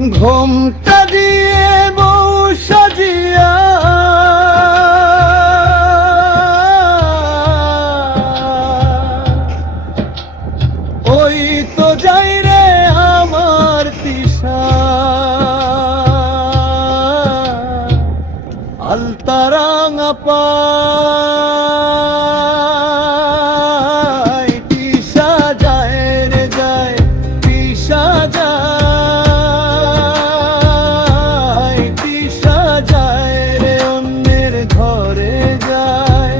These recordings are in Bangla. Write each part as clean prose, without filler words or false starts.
ঘোমটা দিয়ে বউ সাজিয়া ওই তো যাই রে আমার তিশা, আলতারাঙা পায় তিশা যায় রে যায়, তিশা যায়, তিশা যায় রে অন্যের ঘরে যায়।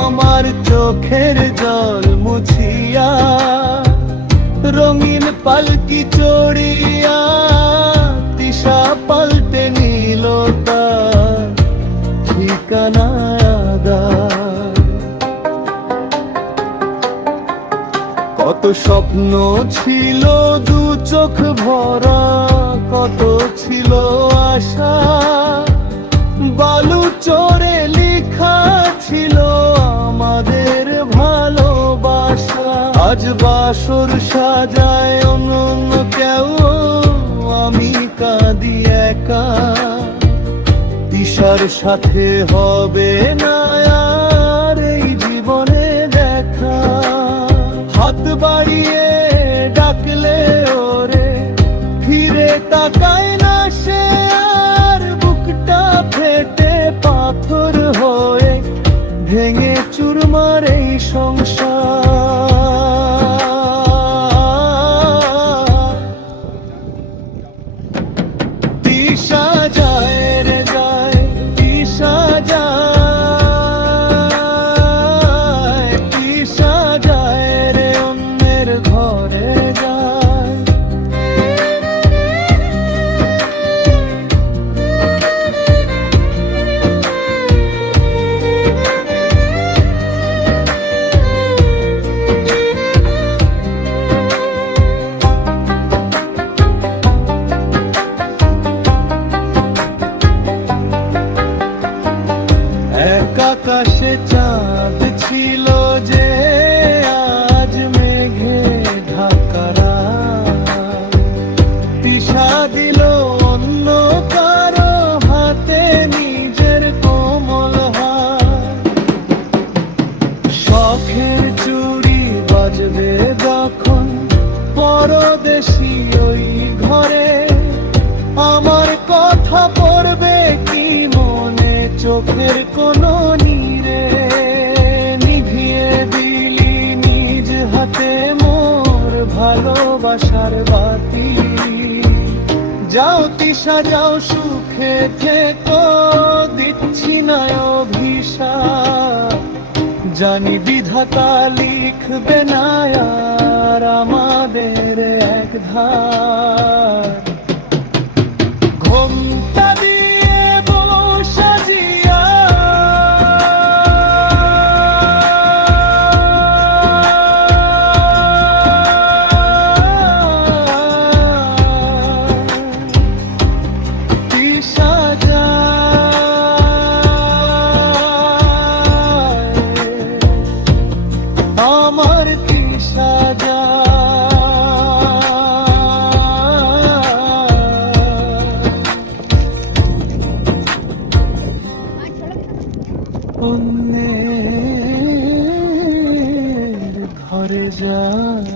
আমার চোখের জল মুছিয়া রঙিন পালকি চড়িয়া তিশা পাল্টে নিল তার ঠিকানা আদার। কত স্বপ্ন ছিল দু চোখ ভরা, কত ছিল আশা বালু চোরে লেখা ছিল আমাদের ভালোবাসা। আজ বাসর সাজায় অন্য কেউ, আমি কাঁদি একা। তিশার সাথে হবে না আর এই জীবনে দেখা। হাত বাড়িয়ে ডাকলে ওরে ফিরে তাকায় না সে আর, বুকটা ফেটে পাথর হয়ে ভেঙে চুরমার এই সংসার। তিশা যায় রে যায়, তিশা যায়, তিশা যায় রে অন্যের ঘরে যায়। এক আকাশে চাঁদ ছিল যে আজ মেঘে ঢাকা রাত। তিশা দিল অন্য কারো হাতে নিজের কোমল হাত। শখের চুড়ি বাজবে যখন পরদেশি ওই ঘরে, আমার কথা পড়বে কি মনে চোখের কোনো নীরে। নিভিয়ে দিলি নিজ হাতে মোর ভালোবাসার বাতি। যাও তিশা যাও সুখে থেকো, দিচ্ছি না অভিশাপ। জানি বিধাতা লিখবে না আর আমাদের এক ধার। ঘোমটা দিয়ে বউ সাজিয়া তিশা যায়, আমার তিশা যায়। অন্যের ঘরে যায়।